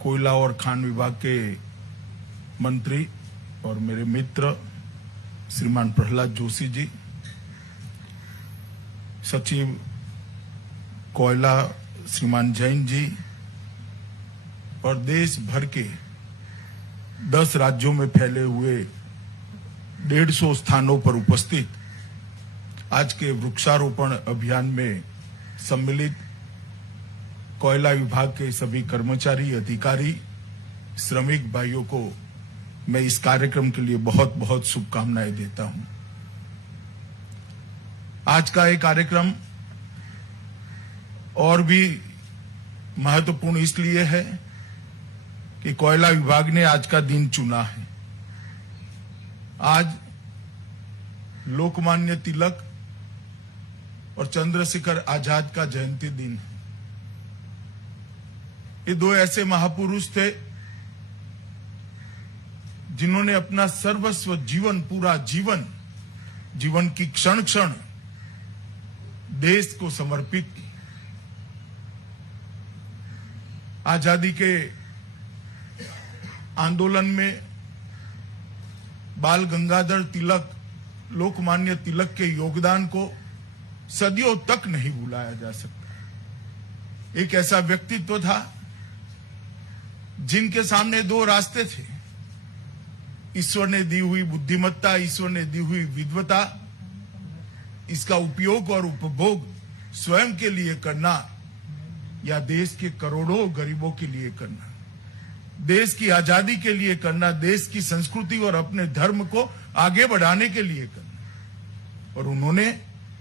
कोयला और खान विभाग के मंत्री और मेरे मित्र श्रीमान प्रहलाद जोशी जी, सचिव कोयला श्रीमान जैन जी और देश भर के 10 राज्यों में फैले हुए 150 स्थानों पर उपस्थित आज के वृक्षारोपण अभियान में सम्मिलित कोयला विभाग के सभी कर्मचारी, अधिकारी, श्रमिक भाइयों को मैं इस कार्यक्रम के लिए बहुत बहुत शुभकामनाएं देता हूं। आज का ये कार्यक्रम और भी महत्वपूर्ण इसलिए है कि कोयला विभाग ने आज का दिन चुना है। आज लोकमान्य तिलक और चंद्रशेखर आजाद का जयंती दिन है। ये दो ऐसे महापुरुष थे जिन्होंने अपना सर्वस्व जीवन, पूरा जीवन की क्षण क्षण देश को समर्पित की। आजादी के आंदोलन में बाल गंगाधर तिलक, लोकमान्य तिलक के योगदान को सदियों तक नहीं भुलाया जा सकता। एक ऐसा व्यक्तित्व था जिनके सामने दो रास्ते थे, ईश्वर ने दी हुई बुद्धिमत्ता, ईश्वर ने दी हुई विद्वता, इसका उपयोग और उपभोग स्वयं के लिए करना या देश के करोड़ों गरीबों के लिए करना, देश की आजादी के लिए करना, देश की संस्कृति और अपने धर्म को आगे बढ़ाने के लिए करना। और उन्होंने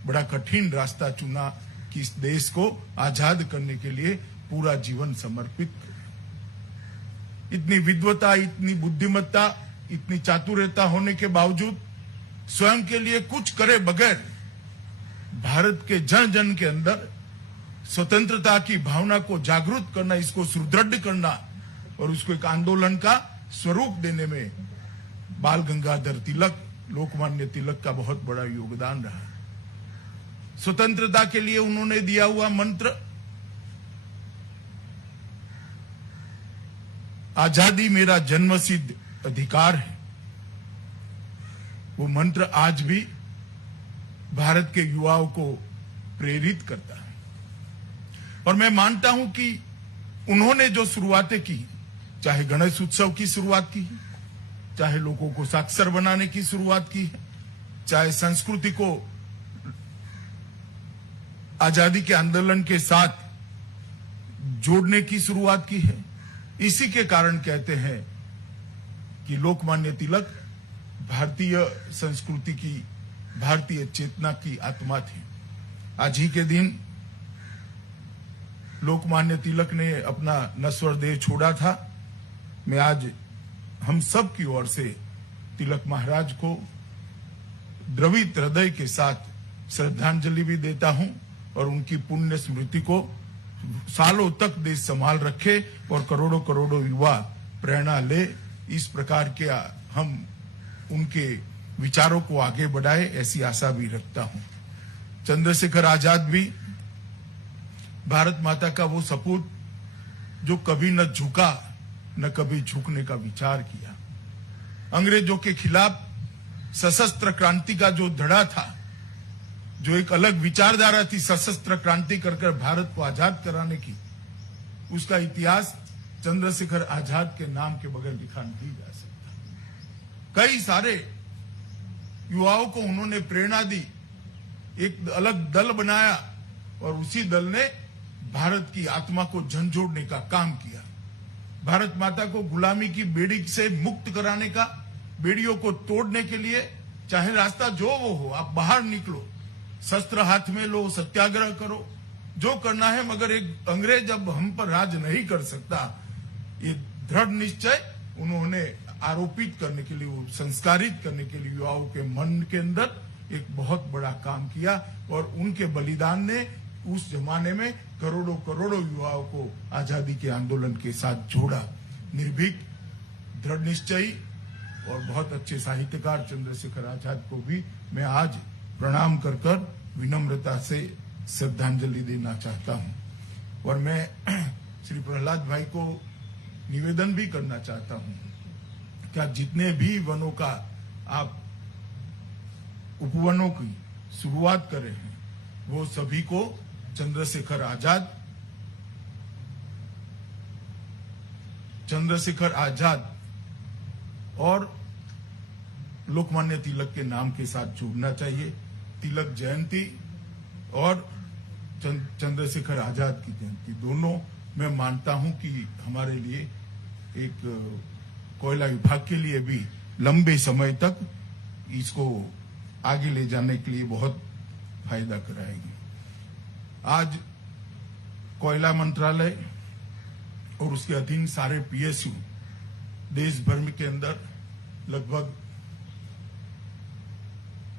बड़ा कठिन रास्ता चुना कि इस देश को आजाद करने के लिए पूरा जीवन समर्पित करें। इतनी विद्वता, इतनी बुद्धिमत्ता, इतनी चातुर्यता होने के बावजूद स्वयं के लिए कुछ करे बगैर भारत के जन जन के अंदर स्वतंत्रता की भावना को जागृत करना, इसको सुदृढ़ करना और उसको एक आंदोलन का स्वरूप देने में बाल गंगाधर तिलक, लोकमान्य तिलक का बहुत बड़ा योगदान रहा। स्वतंत्रता के लिए उन्होंने दिया हुआ मंत्र, आजादी मेरा जन्मसिद्ध अधिकार है, वो मंत्र आज भी भारत के युवाओं को प्रेरित करता है। और मैं मानता हूं कि उन्होंने जो शुरुआतें की, चाहे गणेश उत्सव की शुरुआत की, चाहे लोगों को साक्षर बनाने की शुरुआत की, चाहे संस्कृति को आजादी के आंदोलन के साथ जोड़ने की शुरुआत की है, इसी के कारण कहते हैं कि लोकमान्य तिलक भारतीय संस्कृति की, भारतीय चेतना की आत्मा थे। आज ही के दिन लोकमान्य तिलक ने अपना नश्वर देह छोड़ा था। मैं आज हम सब की ओर से तिलक महाराज को द्रवित हृदय के साथ श्रद्धांजलि भी देता हूं और उनकी पुण्य स्मृति को सालों तक देश संभाल रखे और करोड़ों करोड़ों युवा प्रेरणा ले, इस प्रकार के हम उनके विचारों को आगे बढ़ाए, ऐसी आशा भी रखता हूं। चंद्रशेखर आजाद भी भारत माता का वो सपूत जो कभी न झुका न कभी झुकने का विचार किया। अंग्रेजों के खिलाफ सशस्त्र क्रांति का जो धड़ा था, जो एक अलग विचारधारा थी सशस्त्र क्रांति कर भारत को आजाद कराने की, उसका इतिहास चंद्रशेखर आजाद के नाम के बगैर लिखा नहीं जा सकता। कई सारे युवाओं को उन्होंने प्रेरणा दी, एक अलग दल बनाया और उसी दल ने भारत की आत्मा को झंझोड़ने का काम किया। भारत माता को गुलामी की बेड़ी से मुक्त कराने का, बेड़ियों को तोड़ने के लिए चाहे रास्ता जो वो हो, आप बाहर निकलो, शस्त्र हाथ में लो, सत्याग्रह करो, जो करना है, मगर एक अंग्रेज अब हम पर राज नहीं कर सकता, ये दृढ़ निश्चय उन्होंने आरोपित करने के लिए, संस्कारित करने के लिए युवाओं के मन के अंदर एक बहुत बड़ा काम किया। और उनके बलिदान ने उस जमाने में करोड़ों करोड़ों युवाओं को आजादी के आंदोलन के साथ जोड़ा। निर्भीक, दृढ़ निश्चयी और बहुत अच्छे साहित्यकार चंद्रशेखर आजाद को भी मैं आज प्रणाम कर विनम्रता से श्रद्धांजलि देना चाहता हूं। और मैं श्री प्रहलाद भाई को निवेदन भी करना चाहता हूं कि आप जितने भी वनों का आप उपवनों की शुरुआत कर रहे हैं वो सभी को चंद्रशेखर आजाद और लोकमान्य तिलक के नाम के साथ जोड़ना चाहिए। तिलक जयंती और चंद्रशेखर आजाद की जयंती दोनों मैं मानता हूं कि हमारे लिए एक कोयला विभाग के लिए भी लंबे समय तक इसको आगे ले जाने के लिए बहुत फायदा कराएगी। आज कोयला मंत्रालय और उसके अधीन सारे पीएसयू देश भर में के अंदर लगभग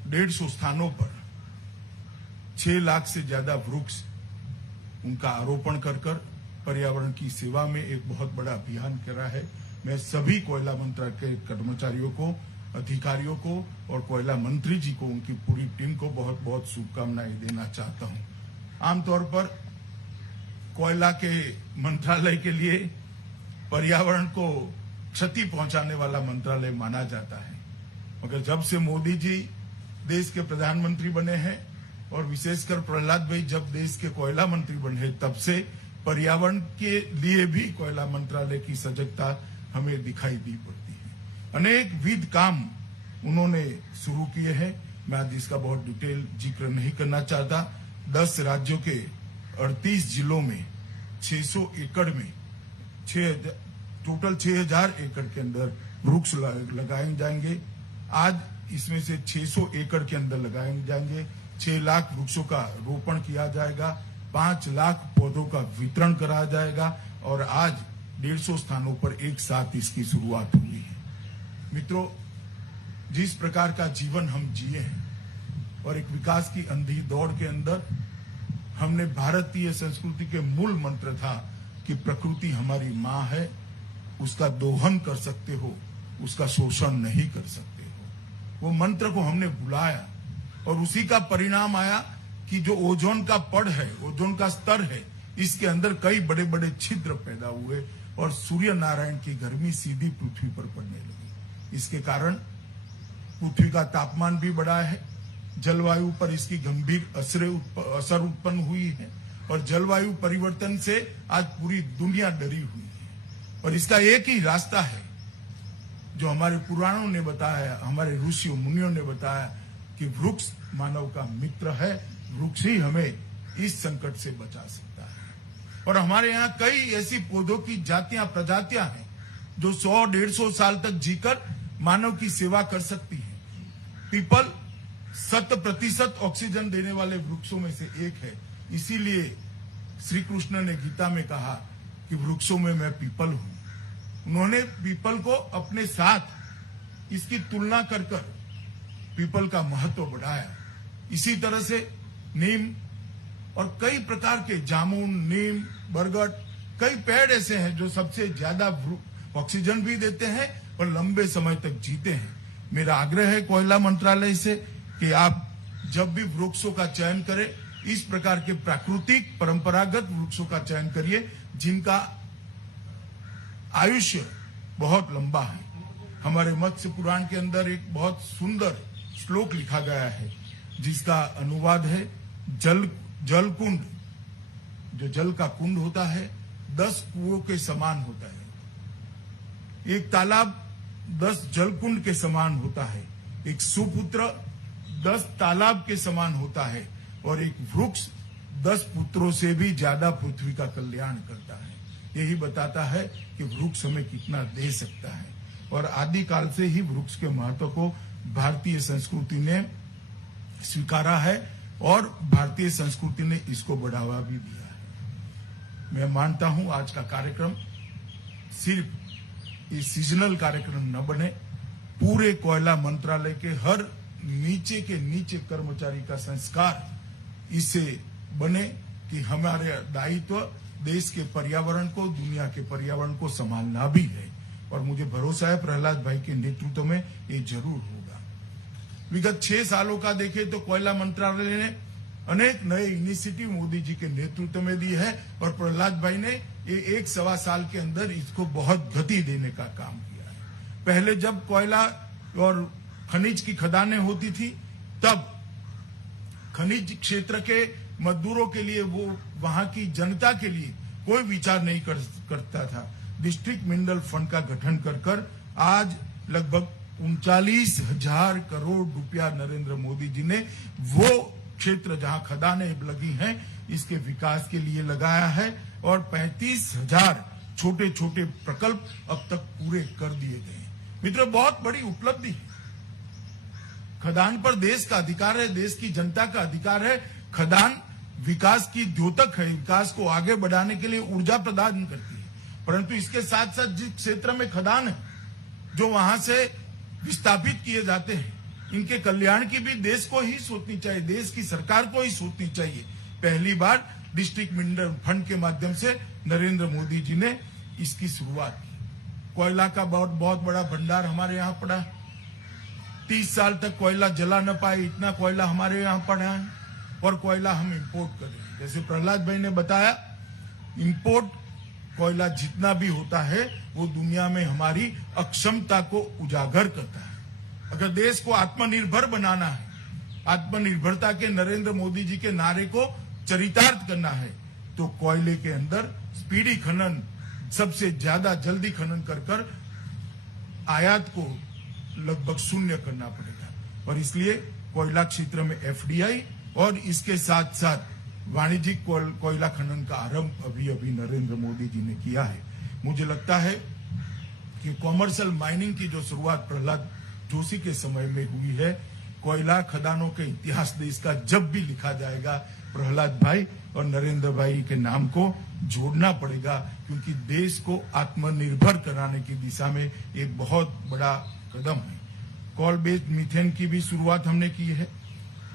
150 स्थानों पर 6 लाख से ज्यादा वृक्ष उनका आरोपण कर पर्यावरण की सेवा में एक बहुत बड़ा अभियान करा है। मैं सभी कोयला मंत्रालय के कर्मचारियों को, अधिकारियों को और कोयला मंत्री जी को, उनकी पूरी टीम को बहुत बहुत शुभकामनाएं देना चाहता हूं। आमतौर पर कोयला के मंत्रालय के लिए पर्यावरण को क्षति पहुंचाने वाला मंत्रालय माना जाता है, मगर जब से मोदी जी देश के प्रधानमंत्री बने हैं और विशेषकर प्रहलाद भाई जब देश के कोयला मंत्री बने तब से पर्यावरण के लिए भी कोयला मंत्रालय की सजगता हमें दिखाई दी पड़ती है। अनेक विध काम उन्होंने शुरू किए हैं। मैं आज इसका बहुत डिटेल जिक्र नहीं करना चाहता। 10 राज्यों के 38 जिलों में 600 एकड़ में टोटल 6000 एकड़ के अंदर वृक्ष लगाए जाएंगे। आज इसमें से 600 एकड़ के अंदर लगाए जाएंगे। 6 लाख वृक्षों का रोपण किया जाएगा, 5 लाख पौधों का वितरण कराया जाएगा और आज 150 स्थानों पर एक साथ इसकी शुरुआत हुई है। मित्रों, जिस प्रकार का जीवन हम जिए हैं और एक विकास की अंधी दौड़ के अंदर हमने भारतीय संस्कृति के मूल मंत्र था कि प्रकृति हमारी माँ है, उसका दोहन कर सकते हो, उसका शोषण नहीं कर सकते हो। वो मंत्र को हमने भुलाया और उसी का परिणाम आया कि जो ओजोन का पड़ है, ओजोन का स्तर है, इसके अंदर कई बड़े बड़े छिद्र पैदा हुए और सूर्य नारायण की गर्मी सीधी पृथ्वी पर पड़ने लगी। इसके कारण पृथ्वी का तापमान भी बढ़ा है, जलवायु पर इसकी गंभीर असर उत्पन्न हुई है और जलवायु परिवर्तन से आज पूरी दुनिया डरी हुई है। और इसका एक ही रास्ता है जो हमारे पुराणों ने बताया, हमारे ऋषियों मुनियों ने बताया कि वृक्ष मानव का मित्र है, वृक्ष ही हमें इस संकट से बचा सकता है। और हमारे यहाँ कई ऐसी पौधों की जातियां, प्रजातियां हैं जो 100-150 साल तक जीकर मानव की सेवा कर सकती हैं। पीपल 100% ऑक्सीजन देने वाले वृक्षों में से एक है। इसीलिए श्री कृष्ण ने गीता में कहा कि वृक्षों में मैं पीपल हूं। उन्होंने पीपल को अपने साथ इसकी तुलना कर पीपल का महत्व बढ़ाया। इसी तरह से नीम और कई प्रकार के जामुन, नीम, बरगद, कई पेड़ ऐसे हैं जो सबसे ज्यादा ऑक्सीजन भी देते हैं और लंबे समय तक जीते हैं। मेरा आग्रह है कोयला मंत्रालय से कि आप जब भी वृक्षों का चयन करें, इस प्रकार के प्राकृतिक परंपरागत वृक्षों का चयन करिए जिनका आयुष्य बहुत लंबा है। हमारे मत्स्य पुराण के अंदर एक बहुत सुंदर श्लोक लिखा गया है जिसका अनुवाद है, जल कुंड, जो जल का कुंड होता है, 10 कुओं के समान होता है। एक तालाब 10 जल कुंड के समान होता है। एक सुपुत्र 10 तालाब के समान होता है और एक वृक्ष 10 पुत्रों से भी ज्यादा पृथ्वी का कल्याण करता है। यही बताता है कि वृक्ष हमें कितना दे सकता है। और आदिकाल से ही वृक्ष के महत्व को भारतीय संस्कृति ने स्वीकारा है और भारतीय संस्कृति ने इसको बढ़ावा भी दिया है। मैं मानता हूं आज का कार्यक्रम सिर्फ ये सीजनल कार्यक्रम न बने, पूरे कोयला मंत्रालय के हर नीचे के नीचे कर्मचारी का संस्कार इससे बने कि हमारे दायित्व देश के पर्यावरण को, दुनिया के पर्यावरण को संभालना भी है। और मुझे भरोसा है प्रहलाद भाई के नेतृत्व में ये जरूर होगा। विगत 6 सालों का देखें तो कोयला मंत्रालय ने अनेक नए इनिशिएटिव मोदी जी के नेतृत्व में दी है और प्रहलाद भाई ने ये 1-1.25 साल के अंदर इसको बहुत गति देने का काम किया है। पहले जब कोयला और खनिज की खदानें होती थी, तब खनिज क्षेत्र के मजदूरों के लिए, वो वहां की जनता के लिए कोई विचार नहीं करता था। डिस्ट्रिक्ट मिनरल फंड का गठन कर आज लगभग 39,000 करोड़ रुपया नरेंद्र मोदी जी ने वो क्षेत्र जहां खदानें लगी हैं इसके विकास के लिए लगाया है, और 35,000 छोटे छोटे प्रकल्प अब तक पूरे कर दिए गए हैं। मित्रों, बहुत बड़ी उपलब्धि है। खदान पर देश का अधिकार है, देश की जनता का अधिकार है। खदान विकास की द्योतक है, विकास को आगे बढ़ाने के लिए ऊर्जा प्रदान करती है, परंतु इसके साथ साथ जिस क्षेत्र में खदान है, जो वहां से विस्थापित किए जाते हैं, इनके कल्याण की भी देश को ही सोचनी चाहिए, देश की सरकार को ही सोचनी चाहिए। पहली बार डिस्ट्रिक्ट मिनरल फंड के माध्यम से नरेंद्र मोदी जी ने इसकी शुरुआत की। कोयला का बहुत बड़ा भंडार हमारे यहाँ पड़ा, 30 साल तक कोयला जला न पाए, इतना कोयला हमारे यहाँ पड़ा है, और कोयला हम इंपोर्ट कर रहे हैं। जैसे प्रहलाद भाई ने बताया, इंपोर्ट कोयला जितना भी होता है वो दुनिया में हमारी अक्षमता को उजागर करता है। अगर देश को आत्मनिर्भर बनाना है, आत्मनिर्भरता के नरेंद्र मोदी जी के नारे को चरितार्थ करना है, तो कोयले के अंदर स्पीडी खनन, सबसे ज्यादा जल्दी खनन कर आयात को लगभग शून्य करना पड़ेगा। और इसलिए कोयला क्षेत्र में एफडीआई और इसके साथ साथ वाणिज्यिक कोयला खनन का आरंभ अभी नरेंद्र मोदी जी ने किया है। मुझे लगता है कि कॉमर्शियल माइनिंग की जो शुरुआत प्रहलाद जोशी के समय में हुई है, कोयला खदानों के इतिहास देश का जब भी लिखा जाएगा, प्रहलाद भाई और नरेंद्र भाई के नाम को जोड़ना पड़ेगा, क्योंकि देश को आत्मनिर्भर कराने की दिशा में एक बहुत बड़ा कदम है। कोल बेस्ड मीथेन की भी शुरुआत हमने की है।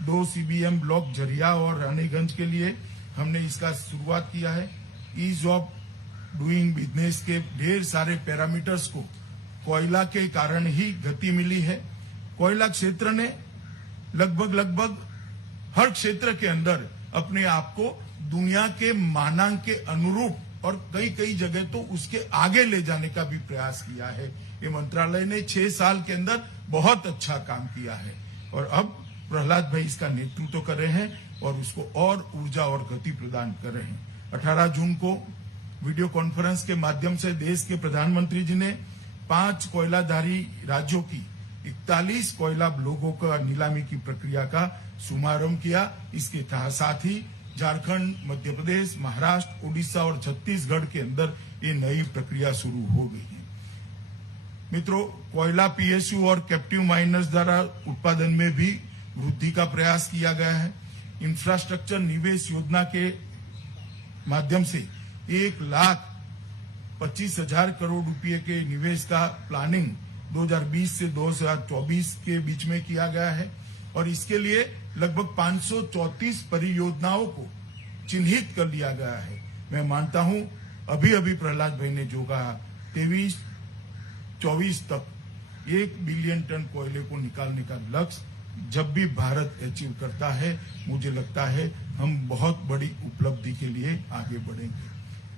2 CBM ब्लॉक झरिया और रानीगंज के लिए हमने इसका शुरुआत किया है। ईज ऑफ डूइंग बिजनेस के ढेर सारे पैरामीटर्स को कोयला के कारण ही गति मिली है। कोयला क्षेत्र ने लगभग हर क्षेत्र के अंदर अपने आप को दुनिया के मानक के अनुरूप और कई जगह तो उसके आगे ले जाने का भी प्रयास किया है। ये मंत्रालय ने 6 साल के अंदर बहुत अच्छा काम किया है, और अब प्रहलाद भाई इसका नेतृत्व कर रहे हैं और उसको और ऊर्जा और गति प्रदान कर रहे हैं। 18 जून को वीडियो कॉन्फ्रेंस के माध्यम से देश के प्रधानमंत्री जी ने 5 कोयलाधारी राज्यों की 41 कोयला ब्लॉकों का नीलामी की प्रक्रिया का शुभारंभ किया। इसके साथ ही झारखंड, मध्य प्रदेश, महाराष्ट्र, उड़ीसा और छत्तीसगढ़ के अंदर ये नई प्रक्रिया शुरू हो गई है। मित्रों, कोयला PSU और कैप्टिव माइनर्स द्वारा उत्पादन में भी वृद्धि का प्रयास किया गया है। इंफ्रास्ट्रक्चर निवेश योजना के माध्यम से 1,25,000 करोड़ रुपए के निवेश का प्लानिंग 2020 से 2024 के बीच में किया गया है, और इसके लिए लगभग 534 परियोजनाओं को चिन्हित कर लिया गया है। मैं मानता हूं अभी प्रहलाद भाई ने जो कहा, 23-24 तक 1 बिलियन टन कोयले को निकालने का लक्ष्य जब भी भारत अचीव करता है, मुझे लगता है हम बहुत बड़ी उपलब्धि के लिए आगे बढ़ेंगे।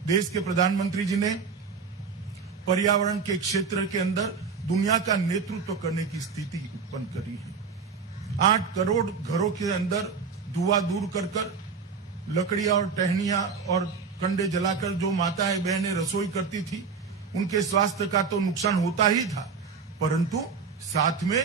देश के प्रधानमंत्री जी ने पर्यावरण के क्षेत्र के अंदर दुनिया का नेतृत्व करने की स्थिति उत्पन्न करी है। 8 करोड़ घरों के अंदर धुआं दूर कर लकड़ियां और टहनियां और कंडे जलाकर जो माताएं बहनें रसोई करती थी, उनके स्वास्थ्य का तो नुकसान होता ही था, परंतु साथ में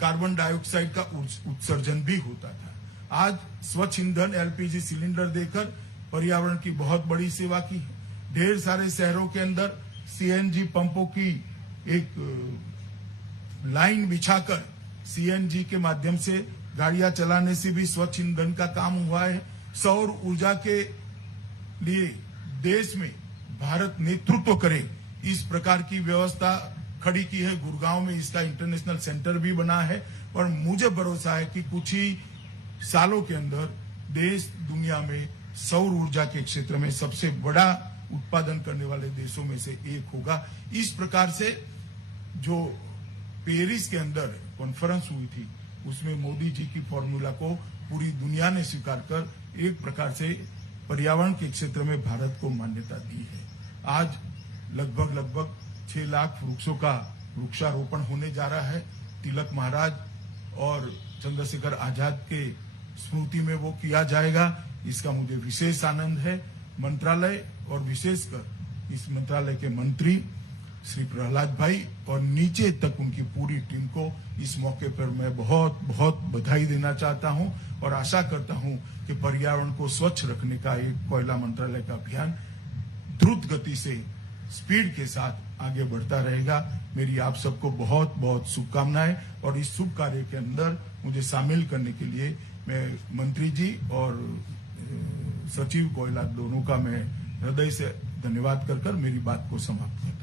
कार्बन डाइऑक्साइड का उत्सर्जन भी होता था। आज स्वच्छ ईंधन LPG सिलेंडर देकर पर्यावरण की बहुत बड़ी सेवा की है। ढेर सारे शहरों के अंदर CNG पंपों की एक लाइन बिछाकर CNG के माध्यम से गाड़ियां चलाने से भी स्वच्छ ईंधन का काम हुआ है। सौर ऊर्जा के लिए देश में भारत नेतृत्व करे, इस प्रकार की व्यवस्था खड़ी की है। गुड़गांव में इसका इंटरनेशनल सेंटर भी बना है, और मुझे भरोसा है कि कुछ ही सालों के अंदर देश दुनिया में सौर ऊर्जा के क्षेत्र में सबसे बड़ा उत्पादन करने वाले देशों में से एक होगा। इस प्रकार से जो पेरिस के अंदर कॉन्फ्रेंस हुई थी, उसमें मोदी जी की फॉर्मूला को पूरी दुनिया ने स्वीकार कर एक प्रकार से पर्यावरण के क्षेत्र में भारत को मान्यता दी है। आज लगभग 6 लाख वृक्षों का वृक्षारोपण होने जा रहा है। तिलक महाराज और चंद्रशेखर आजाद के स्मृति में वो किया जाएगा। इसका मुझे विशेष आनंद है। मंत्रालय और विशेषकर इस मंत्रालय के मंत्री श्री प्रहलाद भाई और नीचे तक उनकी पूरी टीम को इस मौके पर मैं बहुत बहुत बधाई देना चाहता हूं और आशा करता हूं कि पर्यावरण को स्वच्छ रखने का एक कोयला मंत्रालय का अभियान द्रुत गति से स्पीड के साथ आगे बढ़ता रहेगा। मेरी आप सबको बहुत बहुत शुभकामनाएं और इस शुभ कार्य के अंदर मुझे शामिल करने के लिए मैं मंत्री जी और सचिव कोयला दोनों का मैं हृदय से धन्यवाद कर मेरी बात को समाप्त करता हूं।